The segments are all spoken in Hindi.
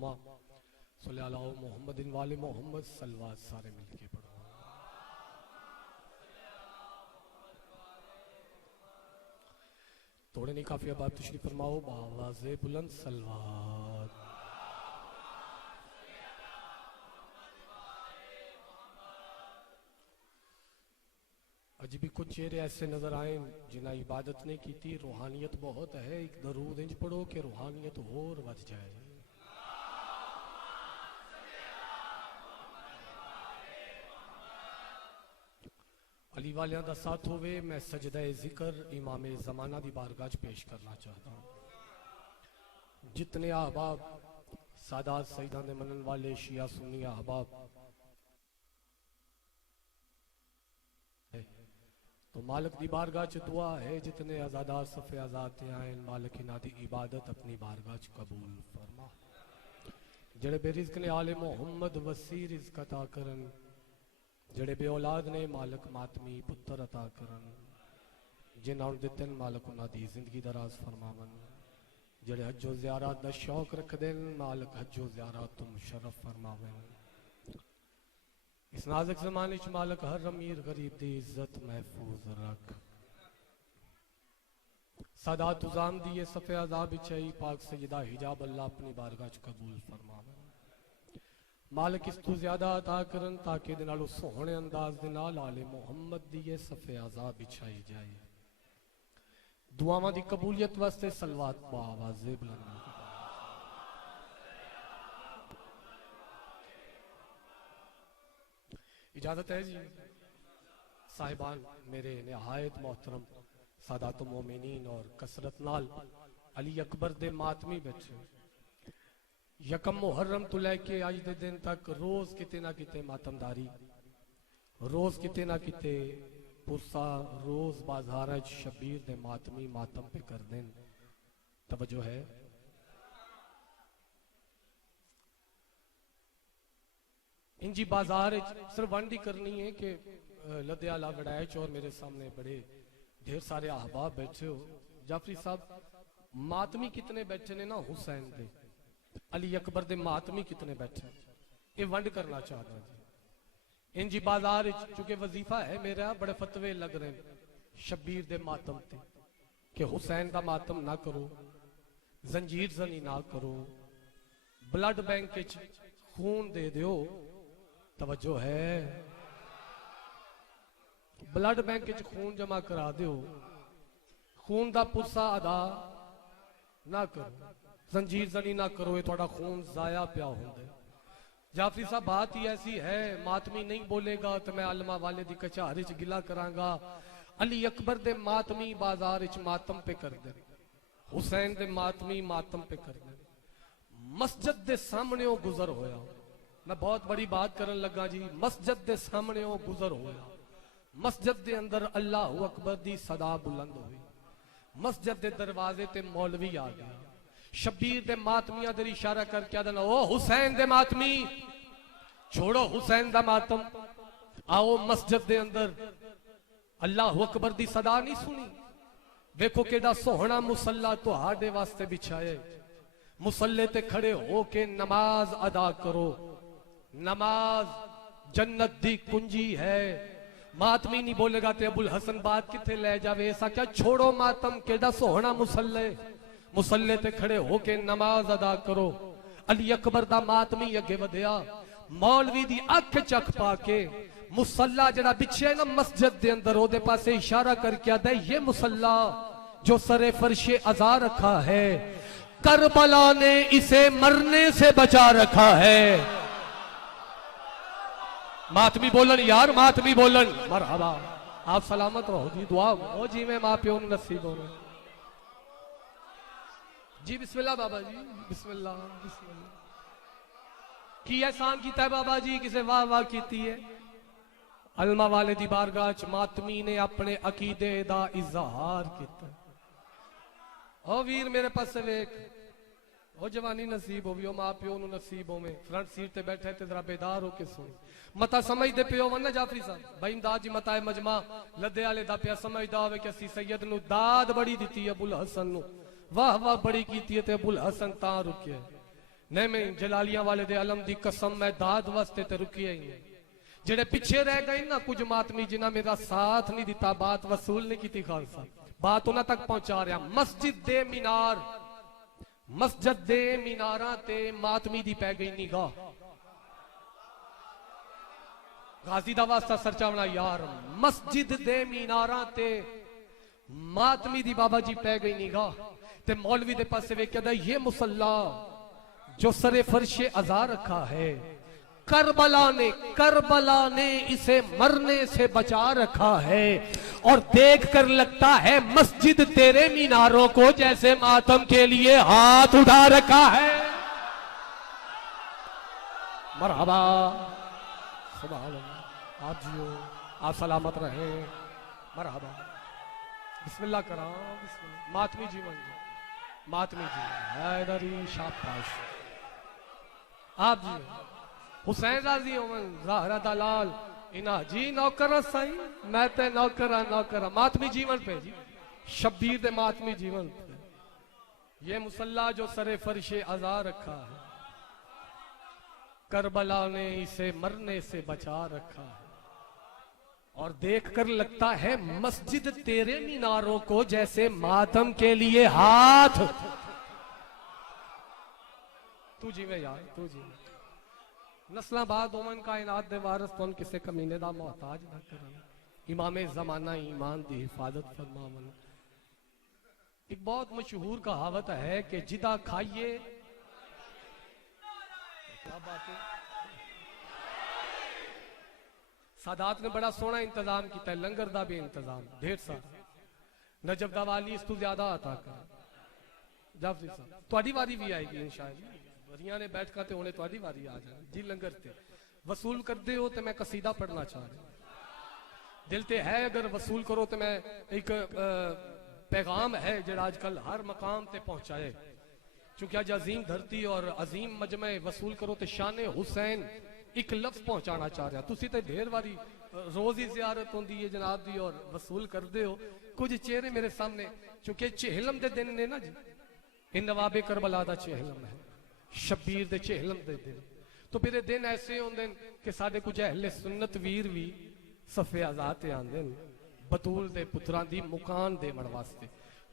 अल्लाहुम्मा सल्ली अला मुहम्मदिन वाले मोहम्मद सलवात सारे मिलके पढ़ो। थोड़े नहीं काफी अब आप तशरीफ फरमाओ बावाज़े बुलंद सलवात। अज भी कुछ चेहरे ऐसे नजर आए जिन्हें इबादत ने की थी, रूहानियत बहुत है, एक दरूद इंज पढ़ो कि रूहानियत होर वध जाए। अली वालियां दा साथ होवे। मैं सजदा जिक्र इमाम जमाना दी बारगाह च पेश करना चाहता हूं। जितने अहबाब सादात सईदां दे मनन वाले शिया सुन्नी अहबाब तो मालिक दी बारगाह च दुआ है, जितने आजादार सफ़े आजाद थे आए मालिक इन्हां दी इबादत अपनी बारगाह च कबूल फरमा। जेड़े बेरिज़्क ने आले मोहम्मद वसी रिज़्क अता करन, जेड़े बे औलाद ने मालिक मातमी पुत्र अता करन, जिन्हां दितन मालिक उन्हां दी जिंदगी दराज फरमावन। जेड़े हज्जो ज़ियारत दा शौक रखदे मालिक हज्जो ज़ियारत तो मुशर्रफ फरमावन। इस नाजुक ज़माने च मालिक हर अमीर गरीब दी इज्जत महफूज रख। सादात उज़ाम दिए सफ़े अज़ाब बिछाई पाक सय्यदा हिजाब अल्लाह अपनी बारगाह च कबूल फरमावे। मालिक इस तू ज्यादा अता करन ताकि दे नालों सोहणे अंदाज दे नाल आले मोहम्मद दिए सफ़े अज़ाब बिछाई जाए। दुआवां दी कबूलियत वास्ते सलवात बावाज़े बुलंद। इजाजत है जी साहिबान मेरे नहायत मोहतरम सादात मोमिनीन और कसरत नाल अली अकबर दे मातमी बैठे। यकम मुहर्रम तो लैके अज दे दिन तक रोज किते ना किते मातमदारी, रोज किते ना किते पुरसा, रोज बाजार शबीर दे मातमी मातम पे कर देन। तवज्जो है। इंजी बाजार सिर्फ वंडी करनी है कि लद्याला वड़ैच और मेरे सामने बड़े ढेर सारे अहबाब बैठे हो। जाफरी साहब मातमी कितने बैठे ने ना हुसैन दे, अली अकबर दे मातमी कितने बैठे, ये वंड करना चाहता जी। इंजी बाजार चूंकि वजीफा है मेरा, बड़े फतवे लग रहे हैं शबीर दे मातम ते कि हुसैन का मातम ना करो, जंजीर जनी ना करो, ब्लड बैंक खून दे दो। तवज्जो है। ब्लड बैंक खून जमा करा दो, खून का पुरसा अदा ना करो, जंजीर जनी ना करो, ये थोड़ा खून जाया पिया होंगे। जाफरी साहब बात ही ऐसी है, मातमी नहीं बोलेगा तो मैं आलमा वाले दी कचहरी च गिला करांगा। अली अकबर दे मातमी बाजार च मातम पे कर दे, हुसैन दे मातमी मातम पे कर दे। मस्जिद दे सामने ओ गुजर होया, मैं बहुत बड़ी बात करन लगा जी। मस्जिद दे सामने ओ गुजर होया, मस्जिद दे अंदर अल्लाह अकबर दी सदा बुलंद हुई। मस्जिद दे दरवाजे ते मौलवी आ गया, शबीर दे मातमिया दे इशारा करके आदन ओ हुसैन दे मातमी छोड़ो हुसैन दा मातम, आओ मस्जिद दे अंदर। अल्लाह अकबर दी सदा नहीं सुनी। देखो केड़ा सोहना मुसल्ला तुहाडे वास्ते बिछाए, मुसल्ले ते खड़े हो के नमाज अदा करो। नमाज जन्नत दी कुंजी है। मातमी नहीं बोलेगा ते अबुल हसन बात किथे ले जावे। ऐसा क्या छोड़ो मातम, केड़ा सोहना मुसल्ले, मुसल्ले ते खड़े हो के नमाज अदा करो। अली अकबर दा मातमी अगे वधिया, मौलवी दी अख चख पाके मुसल्ला जड़ा बिछे ना मस्जिद दे अंदर ओदे पासे इशारा करके आदा ये मुसल्ला जो सरे फर्शे अज़ा रखा है, करबला ने इसे मरने से बचा रखा है। मातमी बोलन यार, मातमी बोलन मरहबा, आप सलामत रहो जी, दुआ हो जी में मां प्यो नसीब हो जी। बिस्मिल्लाह बाबा जी, बिस्मिल्लाह बिस्मिल्लाह। की एहसान कीता है बाबा जी, किसे वाह वाह कीती है। अलमा वाले दी बारगाह च मातमी ने अपने अकीदे दा इजहार किया। ओ वीर मेरे पास वेख, ओ जवानी नसीब होवी, ओ मां प्यो नसीब होवे, फ्रंट सीट ते बैठे ते जरा बेदार होके सुन। मता समझदे पियो वन ना जाफरी साहब, भाई इमदाद जी मता है मजमा लदे वाले दा पिया समझदा होवे कि असी सैयद नु दाद बड़ी दिती है, अबुल हसन नु वाह वाह बड़ी कीती है ते अबुल हसन तां रुके। नहीं मैं जलालियां वाले दे अलम दी कसम मैं दाद वास्ते ते रुकिया ही नहीं। जेड़े पिछे रह गए ना कुछ मातमी जिन्हें मेरा साथ नहीं दिता, बात वसूल नहीं की खालसा, बात उन्हां तक पहुंचा रहा। मस्जिद दे मीनार, मस्जिद दे मीनारा ते मातमी दी पै गई निगाह। गाजी दा वास्ता सरचा बना यार, मस्जिद दे मीनारा ते मातमी दी बाबा जी पै गई निगाह। ते मौलवी दे पासे वेख्या ये मुसल्ला जो सरे फर्शे अज़ा रखा है, करबला ने इसे मरने से बचा रखा है। और देखकर लगता है मस्जिद तेरे मीनारों को जैसे मातम के लिए हाथ उठा रखा है। मरहबा, सुभान अल्लाह, आप जियो, आप सलामत रहे। मरहबा, बिस्मिल्लाह करा, बिस्मिल्लाह। मातमी जीवन, मातमी जीवन, हैदरी शाबाश। आप जी हुसैन राजी ओमन ज़हरा दलाल इना जी नौकर साई, मैं ते नौकरा मातमी जीवन पे जी, शब्बीर दे मातमी जीवन पे। ये मुसल्ला जो सरे फर्शे अज़ा रखा है, करबला ने इसे मरने से बचा रखा है। और देखकर लगता है मस्जिद तेरे मीनारों को जैसे मातम के लिए हाथ। तू जीवे यार, तू जीवे। नस्ल बाद ओमन कायनात दे वारिस तो किसे कमीने दा मोहताज ना करना। इमामे जमाना ईमान दी हिफाजत फरमावन। एक बहुत मशहूर कहावत है कि जिदा खाइए, क्या बात है, सादात ने बड़ा सोना इंतजाम किया, लंगर दा भी इंतजाम ढेर सारा। नजब दा वाली इस तू ज्यादा अता कर। जाफरी साहब तुहाडी वारी भी आएगी इंशाअल्लाह। वरियां ने बैठ कर होने तुहाडी वारी आ जाए जी। लंगर ते वसूल करते हो तो मैं कसीदा पढ़ना चाह रहा। दिल ते है अगर वसूल करो तो मैं एक पैगाम है जो आजकल हर मकाम ते पहुंचाए। चूंकि आज अजीम धरती और अजीम मजमे वसूल करो तो शान हुसैन एक लफ्ज पहुंचाना चाह रहा। तुसी तो ढेर वारी रोज ही जियारत होती है जनाब दी और वसूल करते हो। कुछ चेहरे मेरे सामने, चूंकि चेहलम दे दिन ने ना जी, इन नवाबे करबला दा चेहलम है, शब्बीर दे चेहलम दे दिन। तो फिर दिन ऐसे होंगे कि साडे कुछ अहले सुन्नत वीर भी सफे आजाद आंदे बतूल दे पुत्रां दी मुकान देवन वास्ते।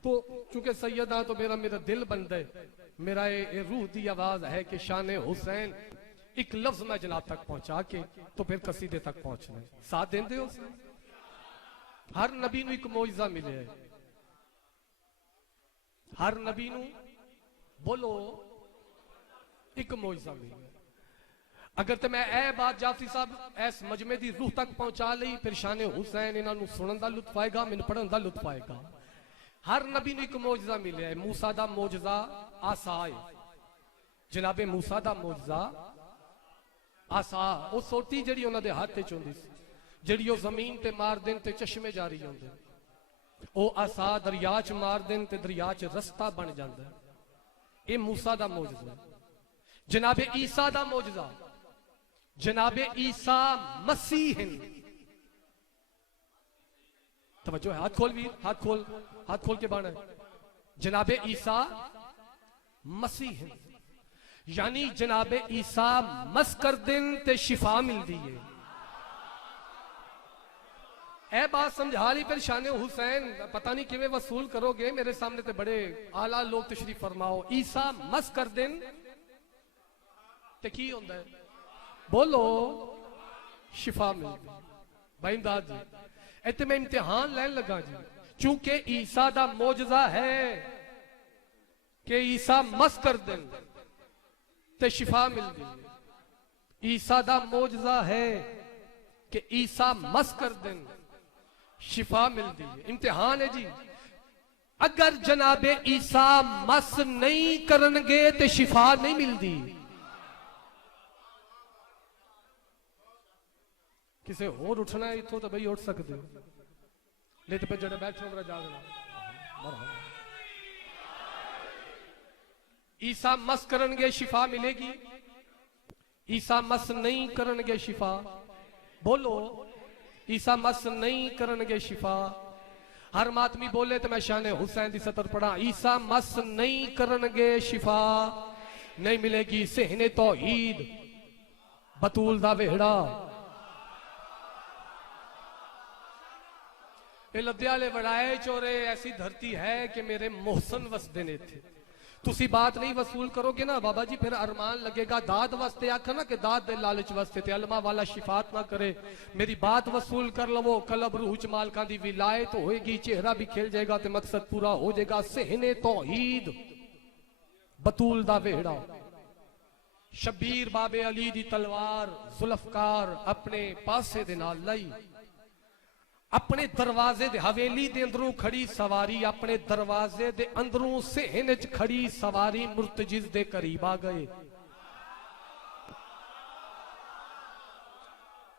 तो चूंकि सैयदा तो मेरा दिल बनता है, मेरा ये रूह दी आवाज है कि शान हुसैन एक लफ्ज मैं जनाब तक पहुंचा के तो फिर कसीदे तक पहुंचना है। साथ देंदे हो? हर नबी नूं एक मौजज़ा मिले है, हर नबी नूं बोलो एक मौजज़ा मिले। अगर तो मैं ए बात जाफरी साहब इस मजमे दी रूह तक पहुंचा ली, फिर शान हुसैन इन्हां नूं सुनन दा लुत्फ आएगा, मैनूं पढ़न दा लुत्फ आएगा। हर नबी नूं एक मौजज़ा मिले है। मूसा दा मौजज़ा आसा है, जनाबे मूसा दा मौजज़ा आसा, वो सोटी जिहड़ी उन्हां दे हाथ च हुंदी सी, जिहड़ी वो जमीन ते मार देन ते चश्मे जारी होंदे। वो आसा दरिया च मार देन ते दरिया च रस्ता बन जांदा है। ये मूसा दा मौजज़ा। जनाबे ईसा दा मौजज़ा, जनाबे ईसा मसीह हैं। तवज्जो है, हाथ खोल भी, हाथ खोल के बाण है। जनाबे ईसा मसीह हैं, यानी जनाबे ईसा मस कर दिन ते शिफा मिलती है। ए बात समझा ली। फिर शान हुसैन पता नहीं किवें वसूल करोगे, मेरे सामने ते बड़े आला लोग तशरीफ फरमाओ। ईसा मस कर दिन ते की होंदा है? बोलो शिफा मिलती। भाई इमदाद जी इतने मैं इम्तिहान लैन लगा जी, चूंकि ईसा दा मौजज़ा है कि ईसा मस कर दिन ते शिफा मिलती है। ईसा दा मौजज़ा है कि ईसा मस कर दिन शिफा मिलती है। इम्तिहान है जी। अगर जनाबे ईसा मस नहीं करनगे तो शिफा नहीं मिलती। किसे होर उठना है इथों तो भाई उठ सकते हो, नहीं तो फिर जड़े बैठे हो जागना। ईसा मस करनगे शिफा मिलेगी, ईसा मस नहीं करनगे शिफा। बोलो ईसा मस नहीं करनगे शिफा। हर मातमी बोले तो मैं शान हुसैन दी सतर पढ़ा। ईसा मस नहीं करनगे शिफा, नहीं मिलेगी सहने तौहीद बतूल दा वेहड़ा। ये लद्दे वाले वड़ाए चोरे ऐसी धरती है कि मेरे मोहसन वसदे ने थे। तुसी बात नहीं वसूल करोगे ना बाबा जी, फिर अरमान लगेगा दाद वास्ते आखा ना कि दाद दे लालच वास्ते ते अलमा वाला शिफात ना करे। मेरी बात वसूल कर लवो, कलब रूह च मालकां दी विलायत होएगी, चेहरा भी खिल जाएगा ते मकसद पूरा हो जाएगा। सहने तौहीद बतूल दा वेहड़ा। शबीर बाबे अली दी तलवार जुल्फकार अपने पासे दे नाल लाई, अपने दरवाजे दे हवेली दे अंदरों खड़ी सवारी, अपने दरवाजे दे अंदरों सहन च खड़ी सवारी मुर्तजिज दे करीब आ गए।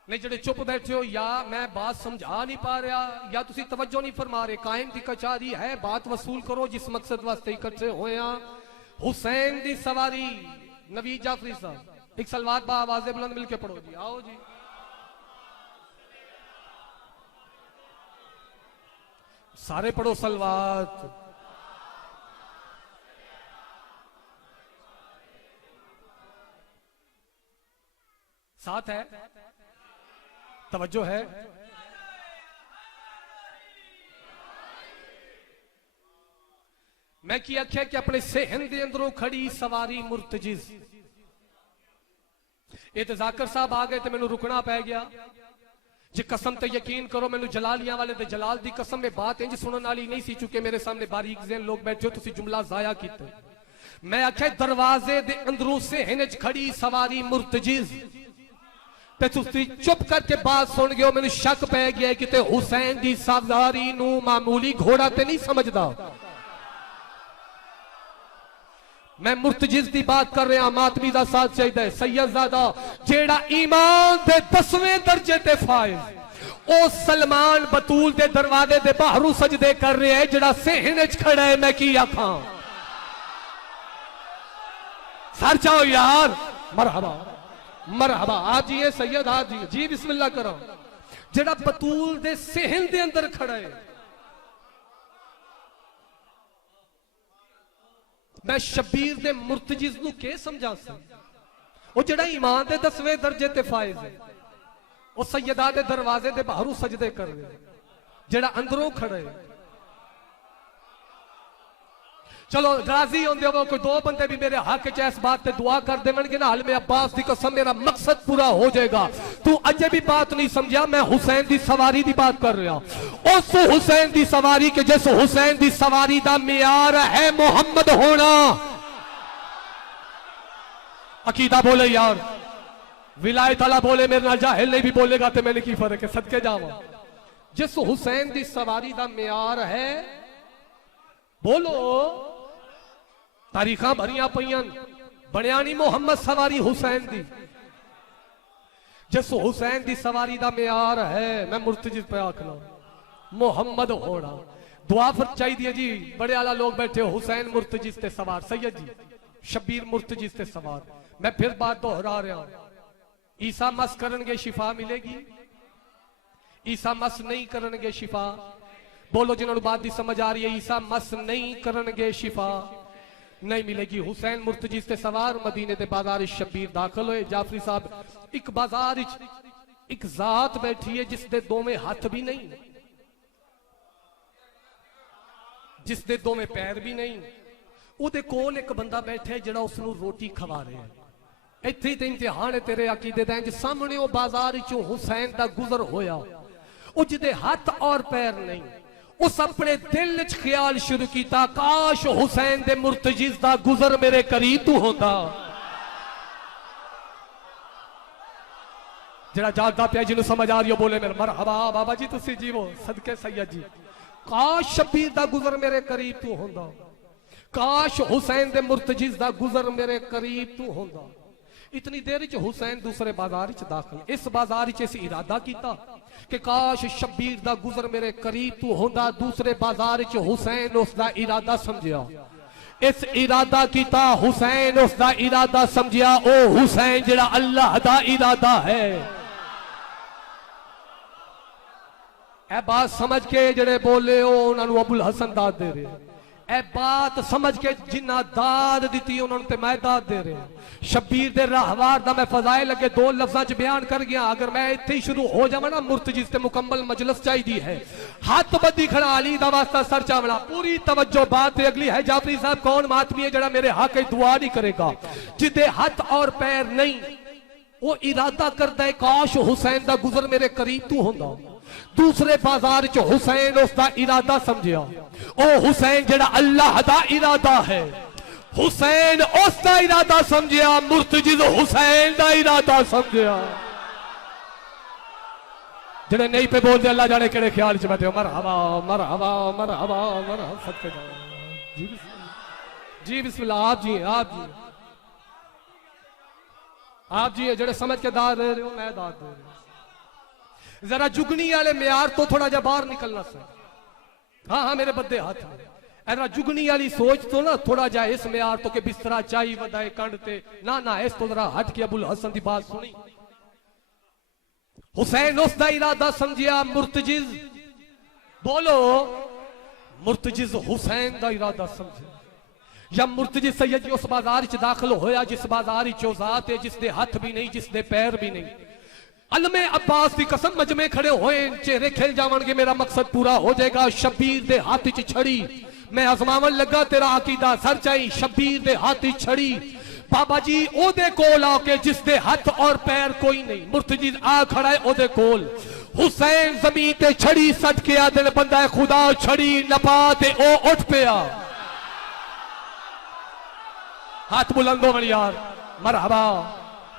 नहीं जेडे चुप बैठे हो, या मैं बात समझा नहीं पा रहा या तुसी तवज्जो नहीं फरमा रहे। कायम दी कचारी है, बात वसूल करो जिस मकसद वास्ते इकट्ठे होए हैं। हुसैन दी सवारी नवीद जाफरी साहब एक सलवात बा आवाज़े बुलंद मिलके पढ़ो जी। आओ जी। सारे पढ़ो सलवात। साथ है, तवज्जो है। मैं की आख्या कि अपने सहन दे अंदरों खड़ी सवारी मुर्तजिज। ये तो जाकर साहब आ गए तो मैनू रुकना पै गया। जे कसम ते यकीन करो, मैनू जलालियां वाले ते जलाल दी कसम में बात इंज सुनने वाली नहीं सी, चूंकि मेरे सामने बारीक ज़हन लोग बैठे हो, तुसी जुमला जाया कीता। मैं आख्या दरवाजे दे अंदरों सहन च खड़ी सवारी मुर्तजिज, ते तुसी चुप करके बात सुन गए हो। मैनू शक पै गया कि ते हुसैन दी सवारी नू मामूली घोड़ा ते नहीं समझदा। मैं मुर्तजिज की बात कर रहा, मातमी का साथ चाहिए। सैयदजादा जेड़ा ईमान दे 10वें दर्जे ते फाइज, ओ सलमान बतूल दे दरवाजे दे बाहरों सजदे कर रहे है, जेड़ा सहने च खड़ा है। मैं की आखा, सर चाहो यार। मरहबा मरहबा, आप जी सैयद, आप जी बिस्मिल्लाह करो। जेड़ा बतूल दे सहन दे अंदर खड़ा है, मैं शबीर दे मुर्तजिज नू के समझा सा। वो जेड़ा ईमान दे 10वें दर्जे ते फाइज है, वो सैयदा दे दरवाजे दे बाहरों सजदे कर रहे, जेड़ा अंदरों खड़े। चलो राजी होंदे हो, कोई दो बंदे भी मेरे हक च इस बात पे दुआ कर देवणगे ना, हाल में अब्बास दी कसम मेरा मकसद पूरा हो जाएगा। तू अजे भी बात नहीं समझा, मैं हुसैन दी सवारी दी बात कर रहा। उस हुसैन दी सवारी के जिस हुसैन दी सवारी दा मियार है मोहम्मद होना। अकीदा बोले यार, विलायत अला बोले, मेरे नाल जाहिल नहीं भी बोलेगा तो मैंने की फर्क है, सदके जावा। जिस हुसैन दी सवारी दा मियार है, बोलो तारीखा भरिया पईयां, बनिया नहीं मोहम्मद सवारी हुसैन दी। जिस हुसैन दी सवारी दा मियार है, मैं मुर्तजिज पे आखना मोहम्मद होना। दुआ फिर चाहिए जी। बड़े आला लोग बैठे हो, हुसैन मुर्तजिज ते सवार, सैयद जी शबीर मुर्तजिज ते सवार। मैं फिर बात दोहरा रहा, ईसा मस करनगे शिफा मिलेगी, ईसा मस नहीं करनगे शिफा। बोलो जिन्होंने बात की समझ आ रही है, ईसा मस नहीं करनगे शिफा नहीं मिलेगी। हुसैन मुर्तजिज ते सवार मदीने दे बाजार शबीर दाखिल हुए। जाफरी साहब एक बाजार एक जात बैठी है जिस दे दोवें हाथ भी नहीं, जिस दे दोवें पैर भी नहीं। उहदे कोल एक बंदा बैठा है जिहड़ा उसनूं रोटी खवा रहा है। इत्थे ते इम्तिहान है तेरे अकीदे दा। जिस सामने वो बाजार चों हुसैन दा गुजर होया, वो जिहदे हाथ और पैर नहीं, उस अपने दिल च ख्याल शुरू किया, काश हुसैन दे मुर्तजिज दा गुजर मेरे करीब तू होंदा। जरा जागदा पिया जिन्हों समझ आ रही हो बोले मेरे मरहबा बाबा जी, तुसी जीवो सदके सैयद जी। काश शबीर दा गुजर मेरे करीब तू होंदा, काश हुसैन दे मुर्तजिज दा गुजर मेरे करीब तू होंदा। इतनी देर च हुसैन दूसरे बाजार च दाखिल। इस बाजार च इस इरादा किया कि काश शबीर दा गुजर मेरे करीब तू होंदा। दूसरे बाजार च हुसैन उसका इरादा समझिया, इस इरादा किया हुसैन उसका इरादा समझिया। ओ हुसैन जिहड़ा अल्लाह दा इरादा है। ए बात समझ के जड़े बोले हो उन्होंने अबुल हसन दाद दे रहे। ए बात समझ के जिन्ना दाद दी उन्होंने मैं दाद दे रहा। शब्बीर दे राहवार दा मैं फजाइल लगे दो लफ्जां च बयान कर गया। अगर मैं इत्थे ही शुरू हो जावां ना मुर्तजिज ते मुकम्मल मजलिस चाहिदी है। हाथ बद्दी खड़ा अली दा वास्ता सर चावड़ा पूरी तवज्जो बात अगली है। जाफरी साहब कौन मातमी है जड़ा मेरे हक दुआ नहीं करेगा? जिदे हाथ और पैर नहीं वो इरादा करता है काश हुसैन दा गुजर मेरे करीब तू होंदा। दूसरे बाजार च हुसैन उसका इरादा समझिया। ओ हुसैन जड़ा अल्लाह दा इरादा है, हुसैन उसका इरादा समझिया। मुर्तजिज हुसैन दा इरादा समझिया। जड़े नहीं पे बोलते अल्लाह जाने केड़े ख्याल च बैठे। मरहबा मरहबा मरहबा मरहबा सदके जाओ जी बिस्मिल्लाह। आप जी जड़े समझ के दाद दे रहे हो मैं दाद दे रहा हूं। जरा जुगनी वाले म्यार तो थोड़ा जा बाहर निकलना सर। हाँ मेरे बद्दे हाथ ऐसा जुगनी वाली सोच तो ना थोड़ा जा इस म्यार तो के बिस्तरा चाई वदाए कंडते ना इस तो जरा हट के अबुल हसन की बात सुनी। हुसैन उसका इरादा समझिया। मुर्तजिज बोलो मुर्तजिज हुसैन का इरादा समझे या मुर्तजिज सैयद जी उस बाजार च दाखिल होया जिस बाजार च जात है जिसके हाथ भी नहीं जिसके पैर भी नहीं। अलमे अब्बास की कसम मजमे खड़े होए चेहरे खिल जावणगे मेरा मकसद पूरा हो जाएगा। शब्बीर दे हाथ च छड़ी मैं आजमावन लगा तेरा अकीदा सर चाई। शब्बीर दे हाथ च छड़ी बाबा जी ओदे कोल आके जिसदे हाथ और पैर कोई नहीं। मुर्तजिज आ खड़ा है ओदे कोल। हुसैन जमीन ते छड़ी सट के आ दिल बंदा है खुदा छड़ी नपा ते ओ उठ पिया। हाथ बुलंदो मेरे यार मरहबा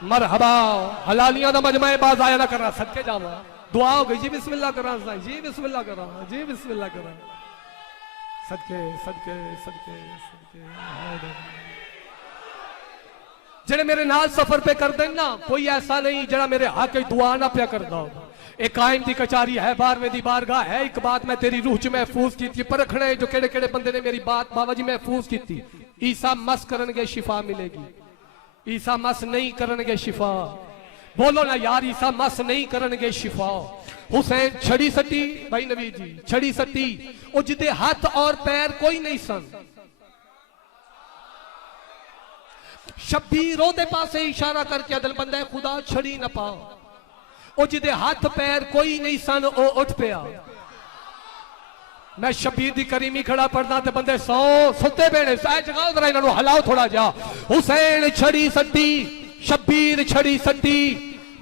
मरहबा। हलालियां दा मजमा बाज आया ना करना सदके जावा। दुआ हो गई जी बिस्मिल्लाह करा जी बिस्मिल्लाह करा जी बिस्मिल्लाह करा सदके सदके सदके सदके। जेड़े मेरे नाल सफर पे कर देन ना कोई ऐसा नहीं जड़ा मेरे हक दुआ ना पिया करदा हो। एक कायम दी कचारी है 12वें दी बारगाह है। एक बात मैं तेरी रूह च महफूज की परखना है जो केड़े केड़े बंदे ने मेरी बात बाबा जी महफूज की। ईसा मस करनगे शिफा मिलेगी। ईसा मस नहीं करनगे शिफा। बोलो ना यार ईसा मस नहीं करनगे शिफा। हुसैन छड़ी सटी भाई नबी जी छड़ी सटी ओ जिदे हाथ और पैर कोई नहीं सन। शब्बीर ओदे पासे इशारा करके अदल बंदा है खुदा छड़ी न पा। ओ जिदे हाथ पैर कोई नहीं सन ओ उठ पिया। मैं शब्बीर दी करीमी खड़ा पढ़ना ते बंदे सौ सुते बेने जगाओ जरा इन्हों हलाओ थोड़ा जा। हुसैन छड़ी सट्टी शब्बीर छड़ी सट्टी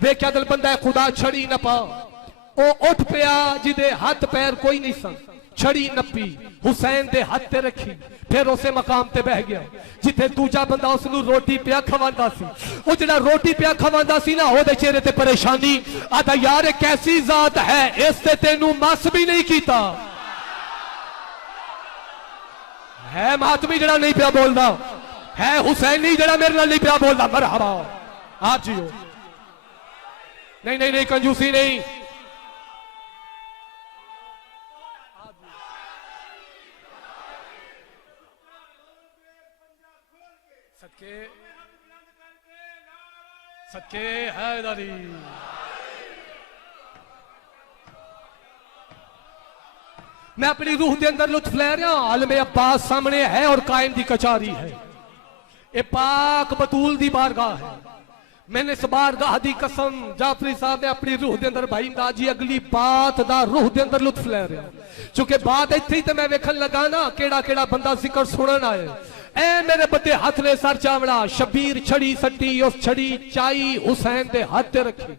वेख्या दिल बंदा है खुदा छड़ी न पा। ओ उठ पिया जिदे हाथ पैर कोई नहीं सन। छड़ी नपी हुसैन दे हाथ ते रखी फिर उसे मकाम ते बह गया जिथे दूजा बंदा उसनू रोटी पिया खवांदा सी। ओ जिहड़ा रोटी पिया खवांदा सी ना ओदे चेहरे ते परेशानी आदा यार कैसी जात है इस ते तेनू मस भी नहीं कीता है। मातमी जड़ा नहीं पिया बोलता है हुसैनी जड़ा मेरे नाल नहीं पिया बोलता। मरहबा आप जी हो। नहीं नहीं नहीं कंजूसी नहीं। सदके सदके हैदरी। मैं अपनी रूह के अंदर लुत्फ ले रहा हूं। आलमे अब्बास सामने है और कायम दी कचारी है। ये पाक बतूल दी बारगाह है। मैंने इस बारगाह दी कसम जाफरी साहब ने अपनी रूह के अंदर भाई इमदाद जी अगली बात दा रूह के अंदर लुत्फ ले रहा क्योंकि बात इत्थे ही ते मैं वेखन लगा ना केड़ा केड़ा बंदा जिक्र सुनन आए। ए मेरे बदे हाथ ने सर चावड़ा शब्बीर छड़ी सट्टी उस छड़ी चाई हुसैन दे हाथ ते रखी।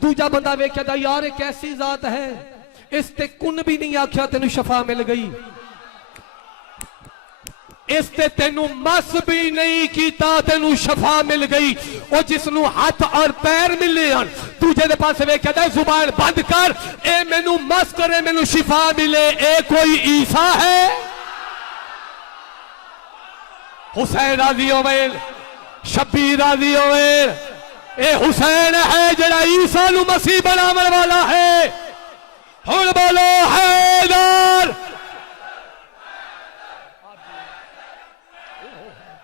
दूजा बंदा वेख्या यार एक ऐसी जात है इस ते कुन भी नहीं आख्या तेन शफा मिल गई। इस ते तेनू मस भी नहीं कीता तेनू शफा मिल गई। और जिसनू हाथ और पैर मिले दूजे दे पास वेख्या जुबान बंद कर ए मैनू मस करे मैनू शिफा मिले ए कोई ईसा है। हुसैन राजी होवेल शब्बीर राजी होवेल ए हुसैन है जड़ा ईसा नू मसीह बनावन वाला है। हुण बोलो हैदर।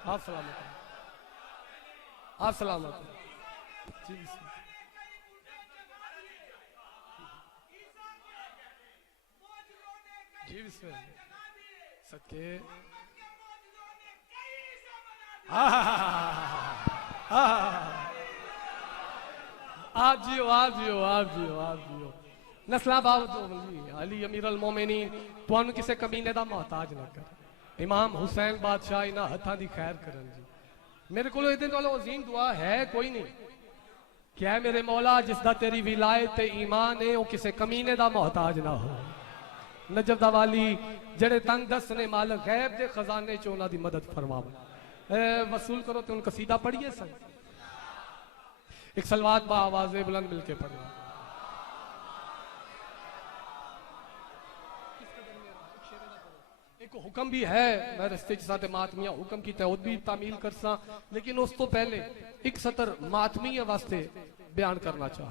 आप सलामत आप सलामत जी सदके आप जियो, आप जियो, आप जियो, आप जियो। नस्ला बाब जी अली अमीर अल मोमिनीन तुहानू किसी कमीने का मोहताज ना कर। इमाम हुसैन बादशाह इन्हां हत्थां दी खैर करन जी। मेरे को इहदे नालों अजीम दुआ है कोई नहीं। क्या है मेरे मौला जिसदा तेरी विलायत ते ईमान है, वो किसी कमीने का मोहताज ना हो। नजफ दा वाली जड़े तंग दस्त ने मालक गैब दे खजाने च उन्हां दी मदद फरमावे। वसूल करो तो उन कसीदा पढ़िए सब। एक सलवात बा आवाज़े बुलंद मिलके पढ़ो। एक हुक्म भी है, मैं रस्ते साथ मातमिया हुक्म की तौद भी तामील करसा, लेकिन उस तो पहले एक सतर मातमिया वास्ते बयान करना चाह।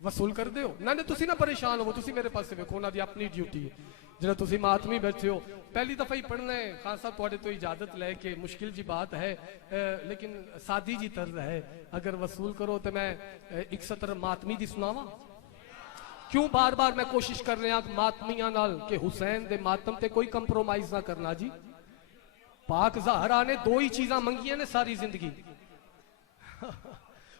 वसूल कर दो ना, तुसी ना परेशान हो, तुसी मेरे पास वेखो, उन्हां दी अपनी ड्यूटी है। जो तुसी मातमी बैठे हो पहली दफा ही पढ़ना है, खान साहब थोड़े तो इजाजत लेके मुश्किल जी बात है, लेकिन सादी जी तर्ज है। अगर वसूल करो तो मैं एक सतर मातमी दी सुनावा। क्यों बार बार मैं कोशिश कर रहा मातमिया नाल कि हुसैन दे मातम ते कोई कंप्रोमाइज ना करना जी। पाक ज़हरा ने दो ही चीज़ां मंगियां ने सारी जिंदगी।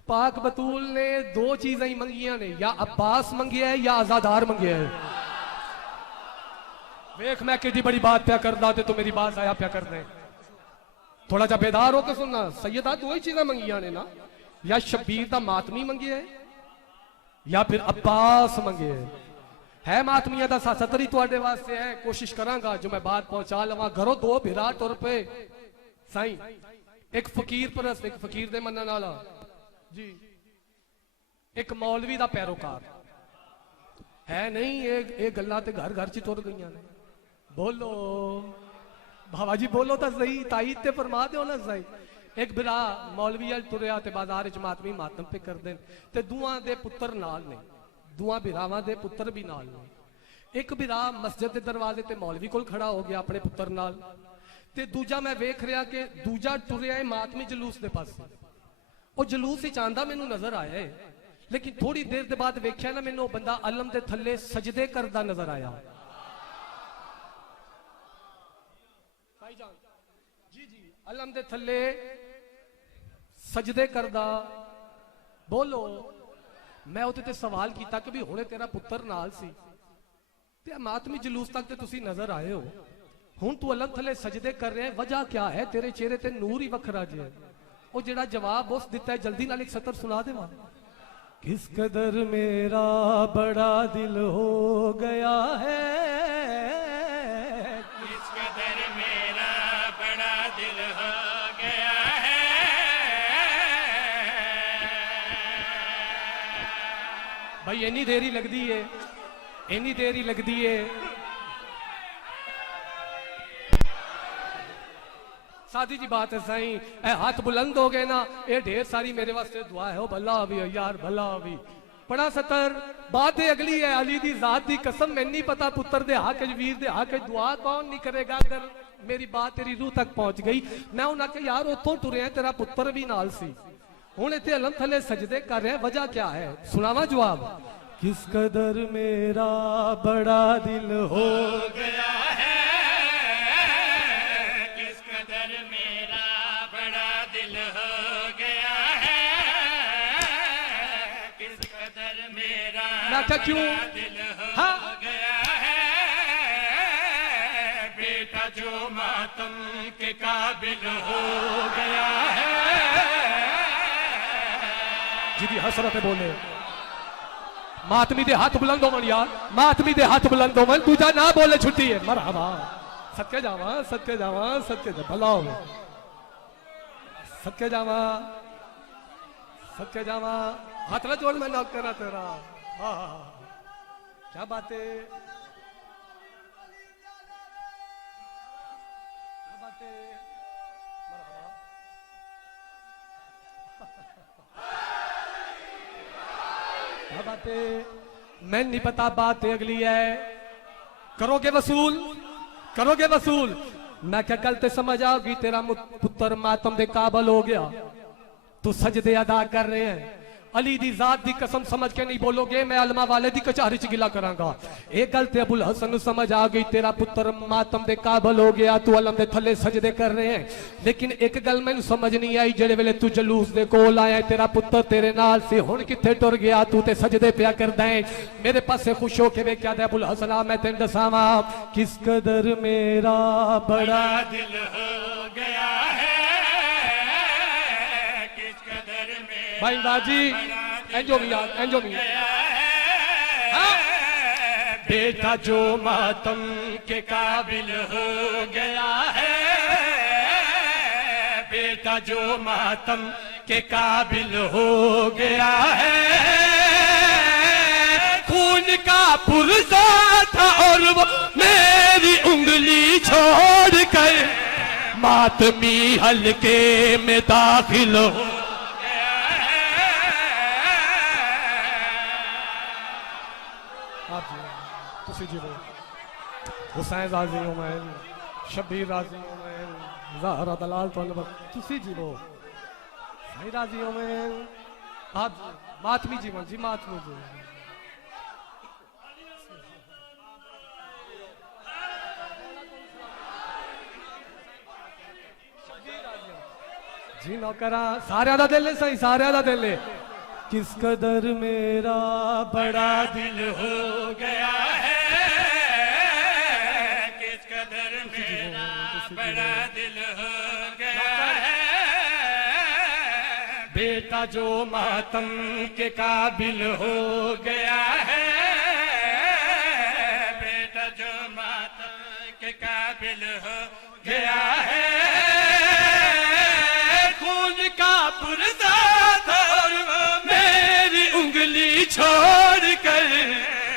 पाक बतूल ने दो चीज़ां ही मंगियां ने, या अब्बास मंगिया है या आजादार मंगिया है। वेख मैं कि बड़ी बात प्या करदा ते तू मेरी बात आया प्या कर दे। थोड़ा जा बेदार होकर सुनना। सैयदा दो ही चीज़ां मंगियां ने ना, या शब्बीर दा मातमी मंगिया है या फिर अब्बास मंगे है। मातमिया का सतर ही तुहाडे वास्ते है। कोशिश करांगा जो मैं बात पहुंचा लवा। घरों दो भिरा तुर पे साईं, एक फकीर परस्त, एक फकीर दे मनन वाला जी, एक मौलवी का पैरोकार है। नहीं ये गल्लां ते घर घर च तुर गई ने। बोलो बाबा जी बोलो तो सही, ताईद ते फरमा दो ना सही। एक बिरा मौलवी तुरया ते बाजार च मातमी मातम पे कर देन ते दुआ दे पुत्र नाल ने, दुआ बिरावां दे पुत्र भी नाल ने। एक बिरा मस्जिद दे दरवाजे ते मौलवी कोल खड़ा हो गया अपने पुत्र नाल, ते दूजा मैं वेख रहा कि दूजा टुरया है मातमी जलूस दे पासे। वो जलूस ही चांदा मैनू नजर आया है, लेकिन थोड़ी देर के बाद वेख्या ना मैनू बंदा अलम दे थल्ले सजदे करदा नजर आया। जी जी अलम दे थल्ले सजदे करदा। बोलो मैं उहदे ते सवाल किया कि भी हुणे तेरा पुत्र नाल सी ते मातमी जलूस तक ते तुसी नजर आए हो, हुण तू अलग थले सजदे कर रहे हैं, वजह क्या है? तेरे चेहरे ते नूर ही वखरा जे है। वो जेड़ा जवाब उस दिता है जल्दी नाल एक सतर सुना देवा। किस कदर मेरा बड़ा दिल हो गया है, किस कदर मेरा बड़ा दिल हो गया है। भाई इन्नी देरी लगती है, इन्नी देरी लगती है। सादी जी बात है साईं, ए हाथ बुलंद हो गए ना, ये ढेर सारी मेरे वास्ते दुआ है। ओ भला भी यार भला भी बड़ा सतर। बात है अगली है, अली दी जात दी कसम मैं नहीं पता पुत्र दे हक वीर दे हक दुआ कौन नहीं करेगा। अगर मेरी बात तेरी रूह तक पहुंच गई, मैं उन्हें आख्या यार उतों टुरे तेरा पुत्र भी नाल सी, हुण इत्थे अलम थले सजदे कर रहे, वजह क्या है? सुनावा जवाब। किस कदर मेरा बड़ा दिल हो गया है, किस कदर मेरा बड़ा दिल हो गया है, किस कदर मेरा क्यों दिल हो हाँ? गया है। बेटा जो मातम के काबिल हो गया है। जी हसरत बोले मातमी दे हाथ बुलंद होवन यार, मातमी दे हाथ बुलंद होवन, दूजा ना बोले छुट्टी है। मरहबा सदके जावा सदके जावा सदके जा भला हो, सदके जावा सदके जावा। हाथ ना जोड़ मैं ना करा तेरा। हाँ क्या बात है, क्या बात है। मरहबा क्या बात है। मैं नहीं पता बात अगली है, करोगे वसूल करोगे वसूल। मैं क्या कल ते समझ आओगी तेरा पुत्र मातम दे काबल हो गया, तू सजदे अदा कर रहे हैं। अली दी जात दी कसम समझ के नहीं बोलोगे मैं अलमा वाले दी कचहरी च गिला करांगा। एक गल ते अबुल हसन नूं समझ आ गई, तेरा पुत्र मातम दे काबल हो गया, तू अलम दे थले सजदे कर रहे हैं। लेकिन एक गल मैनूं समझ नहीं आई, जेड़े वेले तू जलूस दे कोल आया तेरा पुत्र तेरे नाल सी, हुण किथे टुर गया, तू ते सजदे पिया करदा है। मेरे पासे खुश हो के वेख्या ते अबुल हसन मैं तेन दसावां किस कदर मेरा बड़ा दिल हो गया है, किस कदर में भाई बाजी एंजो भी यार एंजो भी बेटा जो मातम के काबिल हो गया है, बेटा जो मातम के काबिल हो गया है। खून का पुरजा था और वो मेरी उंगली छोड़ कर मातमी हल्के में दाखिल हो गया आप तुसी जी हुसैन राजी हूं मैं, शबीर राजी हूं मैं, ज़हरा दलाल तो तुसी जी सही राजी हूं मैं। आप मातमी जीवन जी मातमी जीवन जी नौकरा सारे दा दिल है, सही सारे दा दिल है। किस कदर मेरा बड़ा दिल हो गया है, किस कदर मेरा बड़ा दिल हो गया है। बेटा जो मातम के काबिल हो गया है, बेटा जो मातम के काबिल हो गया है। छोड़ कर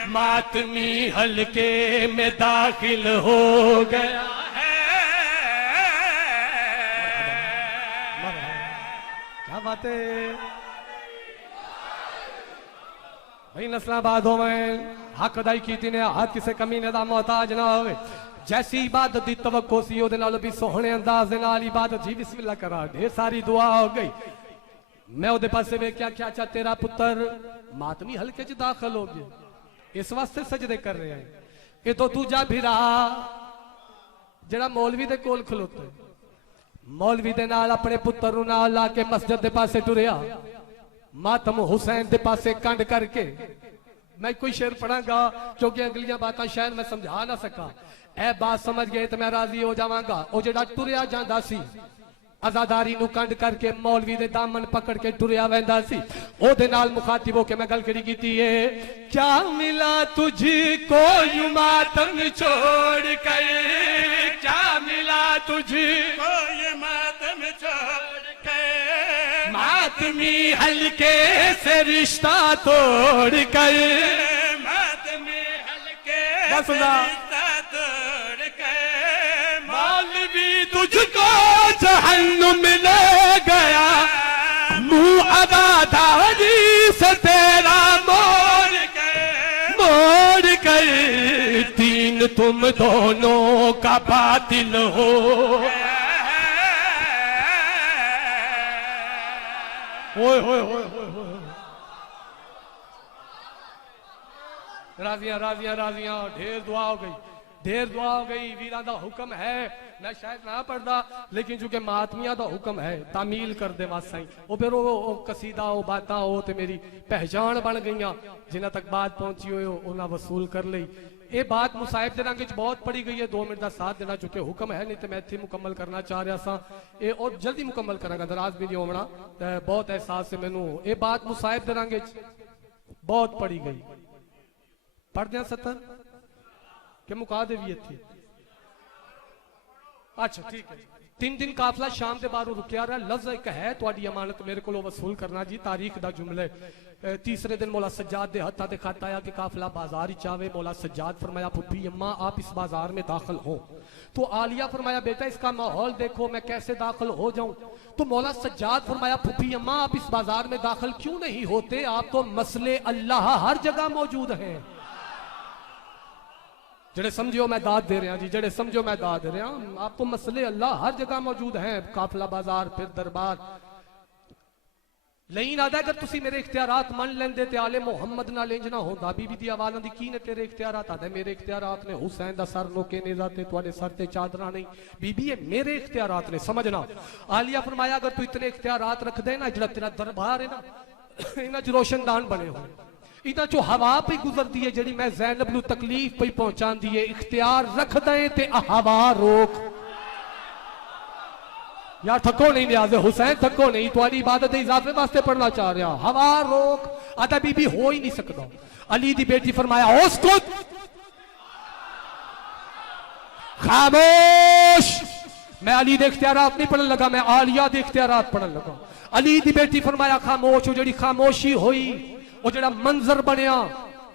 मातमी हल्के में दाखिल हो गया है। क्या बात है भाई, नस्लाबाद हो मैं हक अदाई की ने हाथ किसे कमीने दा मोहताज ना होवे। जैसी इबादत दी तवक्को सी ओदे नाल भी सोहने अंदाज दे नाल इबादत जी बिस्मिल्लाह करा, ढेर सारी दुआ हो गई। मैं ओदे पासे वे क्या क्या चा तेरा पुत्र मातमी हल्के च दाखिल हो गया, इस वास्ते सजदे कर रहे हैं। ये तो दूजा फिरा जरा मौलवी दे कोल खलोते, मौलवी दे नाल अपने पुत्र नूं नाल ला के मस्जिद दे पासे टुरिया, मातम हुसैन दे पासे कंड करके। मैं कोई शेर पढ़ांगा क्योंकि अगलियां बातां शायद मैं समझा ना सका, ए बात समझ गए तो मैं राजी हो जावांगा। ओ जेड़ा टुरिया जांदा सी आजादारी नू कंड करके मौलवी दे दामन पकड़ के टुरिया वैंदा सी, ओदे नाल मुखातिब होके मैं गल करी कीती है। क्या मिला तुझको यूं मातम छोड़ कर, क्या मिला तुझको ये मातम छोड़ कर, मातमी हल्के से रिश्ता तोड़ कर, मातमी हल्के से रिश्ता तोड़ कर। मौलवी तुझको जहन्नुम ले गया, मुँह आबादारी से तेरा मोड़ कर, तीन तुम दोनों का बातिल हो। ओए ओए ओए ओए राजियां राजियां राजियां, ढेर दुआ हो गई, ढेर दुआ हो गई। वीरा दा हुक्म है, मैं शायद ना पढ़दा लेकिन चूंकि मातमिया दा हुक्म है तामील कर दे वासाई, वो फिर वो कसीदा वो बातां वो ते मेरी पहचान बन गईयां, जिन्हां तक बात पहुंची हो उन्हां वसूल कर लई। ये बात मुसाहिब दे रंग च बहुत पढ़ी गई है, 2 मिनट का साथ देना चुके हुक्म है, नहीं तो मैं इत्थे मुकम्मल करना चाह रहा सा, ये और जल्दी मुकम्मल करांगा, दराज भी नहीं होना। बहुत एहसास है मैनू, ये बात मुसाहिब दे रंग च बहुत पढ़ी गई। पढ़ दिया 70 के मुका दे भी इत्थे। अच्छा ठीक है, 3 दिन काफिला शाम के बाहरों रुकिया रहा। लफ्ज एक है तुहाडी अमानत मेरे को वसूल करना जी, तारीख दा जुमले। तीसरे दिन मौला सज्जाद दे हत्था ते खत आया कि काफिला बाजार ही चावे। मौला सज्जाद फरमाया फुफी अम्मा आप इस बाजार में दाखिल हो। तो आलिया फरमाया बेटा इसका माहौल देखो मैं कैसे दाखिल हो जाऊं। तो मौला सज्जाद फरमाया फुफी अम्मा आप इस बाजार में दाखिल क्यों नहीं होते, आप तो मसले अल्लाह हर जगह मौजूद हैं। जेड़े समझो मैं दाद दे रहा जी, जेड़े समझो मैं दाद दे रहा, आपको मसले अल्लाह हर जगह मौजूद हैं। काफिला बाजार फिर दरबार। ਲਈਨ ਆਦਾ ਅਗਰ ਤੁਸੀਂ ਮੇਰੇ ਇਖਤਿਆਰਾਤ ਮੰਨ ਲੈਂਦੇ ਤੇ ਆਲੇ ਮੁਹੰਮਦ ਨਾਲ ਇੰਜ ਨਾ ਹੁੰਦਾ। ਬੀਬੀ ਦੀ ਆਵਾਜ਼ਾਂ ਦੀ ਕੀ ਨੇ ਤੇਰੇ ਇਖਤਿਆਰਾਤ ਆਦੇ ਮੇਰੇ ਇਖਤਿਆਰਾਤ ਨੇ ਹੁਸੈਨ ਦਾ ਸਰ ਲੋਕੇ ਨੇਜ਼ਾ ਤੇ ਤੁਹਾਡੇ ਸਰ ਤੇ ਚਾਦਰਾਂ ਨਹੀਂ। ਬੀਬੀ ਇਹ ਮੇਰੇ ਇਖਤਿਆਰਾਤ ਨੇ ਸਮਝਣਾ। ਆलिया फरमाया अगर तू इतने इख्तियारात रख दे ना जरा तेरा दरबार है ना इन्हां च रोशनदान बने हो इन्हां चो हवा पे गुजरती है जिहड़ी मैं ज़ैनब नूं तकलीफ पे पहुंचांदी है। इख्तियार रख दे ते हवा रोक। यार थको नहीं न्याज़े हुसैन थको नहीं तुम्हारी इबादत के इजाफे वास्ते पढ़ना चाह रहा। हवा रोक आदा बीबी हो ही नहीं सकता। अली दी बेटी फरमाया उस्कुत खामोश। मैं अली दे इख्तियारात नहीं पढ़न लगा मैं आलिया दे इख्तियारात पढ़न लगा। अली दी बेटी फरमाया खामोश। वो जिहड़ी खामोशी हुई वो जिहड़ा मंजर बनया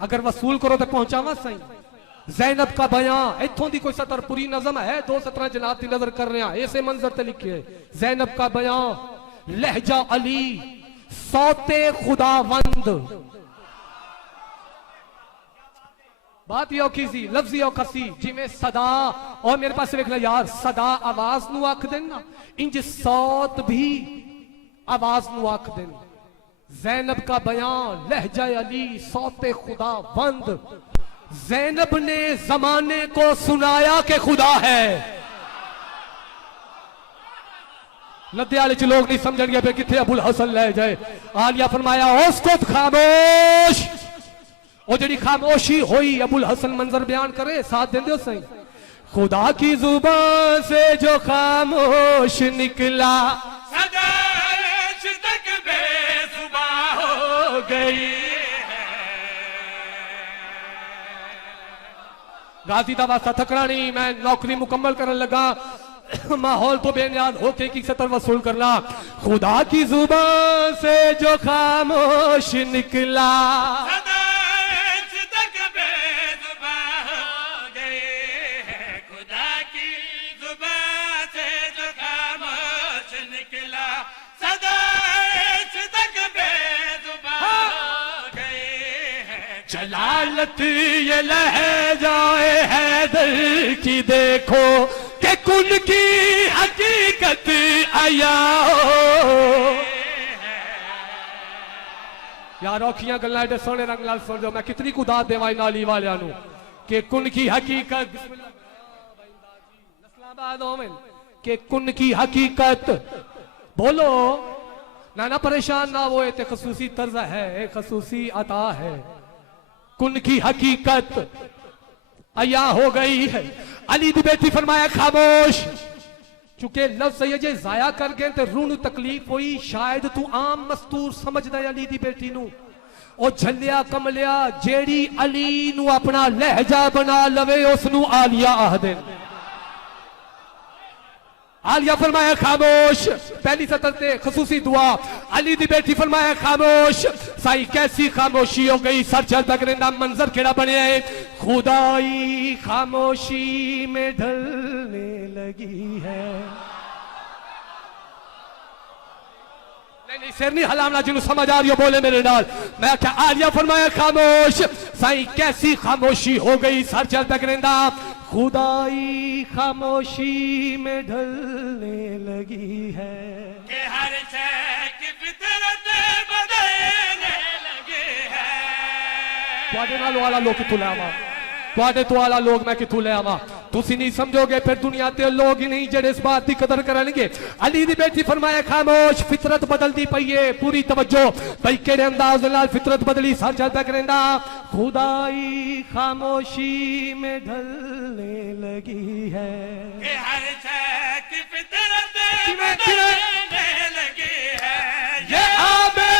अगर वसूल करो तो पहुंचावा सही। ज़ैनब का बयां इथों दी कोई सतर पूरी नज़म है 2 सतरां जनाब दी नजर कर रहे हैं ऐसे मंजर ते लिखे ज़ैनब का बयां लहजा अली सौते खुदावंद। बात ये औखी सी लफ्जी औखा सी जिमें सदा और मेरे पास देखना यार सदा आवाज नू आख देना इंज सौत भी आवाज नू आख देना। ज़ैनब का बयां लहजा अली सौते खुदावंद। ज़ैनब ने जमाने को सुनाया कि खुदा है। लद्याले च लोग नहीं समझ गए फिर किथे अबुल हसन ले जाए। आलिया फरमाया उसको खामोश। वो जड़ी खामोशी हुई अबुल हसन मंजर बयान करे साथ देंदे हो सही। खुदा की जुबान से जो खामोश निकला सदा तक बेजुबान हो गई। गाजी का वास्ता थकना नहीं मैं नौकरी मुकम्मल करने लगा माहौल तो बेनियाज होके की सतर वसूल करना। खुदा की जुबान से जो खामोश निकला तक बेजुबान हो गए। खुदा की जुबान से जो खामोश निकला सदा तक बेजुबान हो गए। जलालत ये लहजाए हैदर की देखो कि कुल की हकीकत आया हो। यार औखियां गल्लां एडे सोहने रंग नाल सुन जो मैं कितनी कुदात देवां नाली वालियां नूं कि कुन की हकीकत नस्लाबाद होवें कि कुन की हकीकत बोलो ना परेशान ना वो ते खसूसी तर्ज है एक खसूसी अता है। कुन की हकीकत अया हो गई है। अली दी बेटी फरमाया खामोश। चूंकि लफ्ज़ ये जे जाया कर गए तो रूह नूं तकलीफ हुई शायद तू आम मस्तूर समझदा अली दी बेटी नूं। ओ झल्लिया कमलिया जेड़ी अली नूं अपना लहजा बना लवे उसनूं आलिया आखदे। आलिया फरमाया खामोश। पहली सतर ते खसूसी दुआ। अली दी बेटी फरमाया खामोश। साई कैसी खामोशी हो गई सर चल तक ना मंजर केड़ा बनया है। खुदाई खामोशी में ढलने लगी है। नहीं सिर नहीं हलामना जिन्हों समझ आ रही हो बोले मेरे नाल। मैं क्या आलिया फरमाया खामोश। साई कैसी खामोशी हो गई सर चल तक रेंदा। खुदाई खामोशी में ढलने लगी है कि हर शय की फितरत बदलने लगी है। तुहाडे नाल वाला लोग किथों ले आवां तुहाडे तो वाला लोग मैं किथों ले आवां। तुसी नहीं समझोगे फिर दुनिया ते लोग ही नहीं जेड़े इस बात की कदर करनगे। अली दी बेटी फरमाया खामोश। फितरत बदलती पई है पूरी तवज्जो भाई केड़े अंदाज नाल फितरत बदली सर चलता करेंदा। खुदाई खामोशी में ढलने लगी है कि हर शय की फितरत बदलने लगी है। ये आबे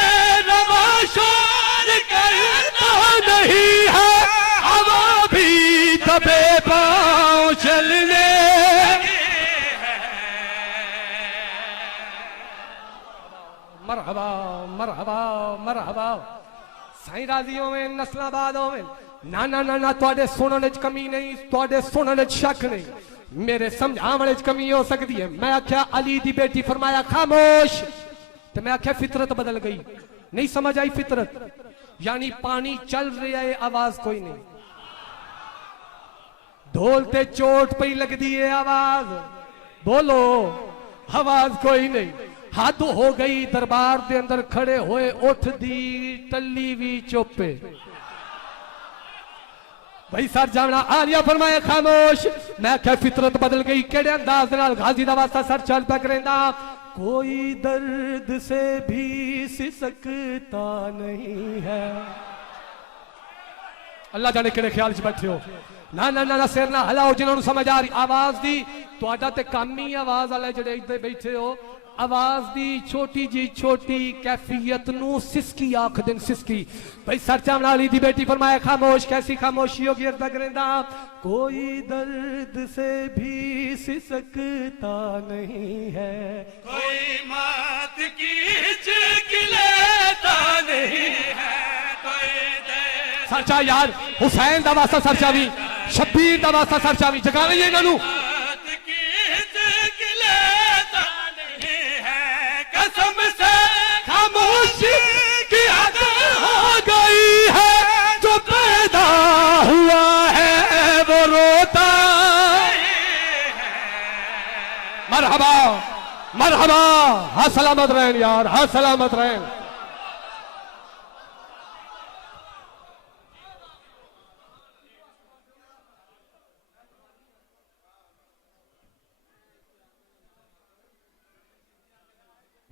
रवा शोर करता नहीं है हवा भी दबे पाँव चलने। मरहबा मरहबा मरहबा साईं राजी होवें नस्लाबाद होवें ना ना ना ना तुहाडे सुनने च कमी नहीं तुहाडे सुनने च शक नहीं मेरे समझावने च कमी हो सकती है। मैं आख्या अली दी बेटी फरमाया खामोश तो मैं आख्या फितरत बदल गई नहीं समझ आई फितरत यानी पानी चल रहा है आवाज कोई नहीं। ढोल ते चोट पई लगदी है आवाज बोलो आवाज कोई नहीं। हद हो गई दरबार दे अंदर खड़े होए उठ दी टल्ली भी चुप्पे भाई सर जाना आलिया फरमाए खामोश मैं क्या फितरत बदल गई केड़े अंदाज दे नाल गाजी दा वास्ता सर चल पे करेंदा कोई दर्द से भी सिसकता नहीं है अल्लाह जाने केड़े ख्याल च बैठे हो ना ना ना सिर ना हिलाओ जिन्होंने समझ आ रही आवाज दी तुहाडा ते काम ही आवाज वाले जेड़े इधर बैठे हो आवाज दी छोटी जी छोटी कैफियत नू सिसकी आख दिन सिसकी भाई सर चावला अली दी बेटी फरमाया खामोश कैसी खामोशी होगी अर्दा करेंदा कोई दर्द से भी सिसकता नहीं है कोई मात की चिकलेता नहीं है कोई सरचा यार हुसैन दा वास्ता सरचा भी शब्बीर दा वास्ता सरचा भी जगा लईए इन्हां नू खामोशी की हद हो गई है जो पैदा हुआ है वो रोता मरहबा मरहबा हाँ सलामत रहें यार हाँ सलामत रहें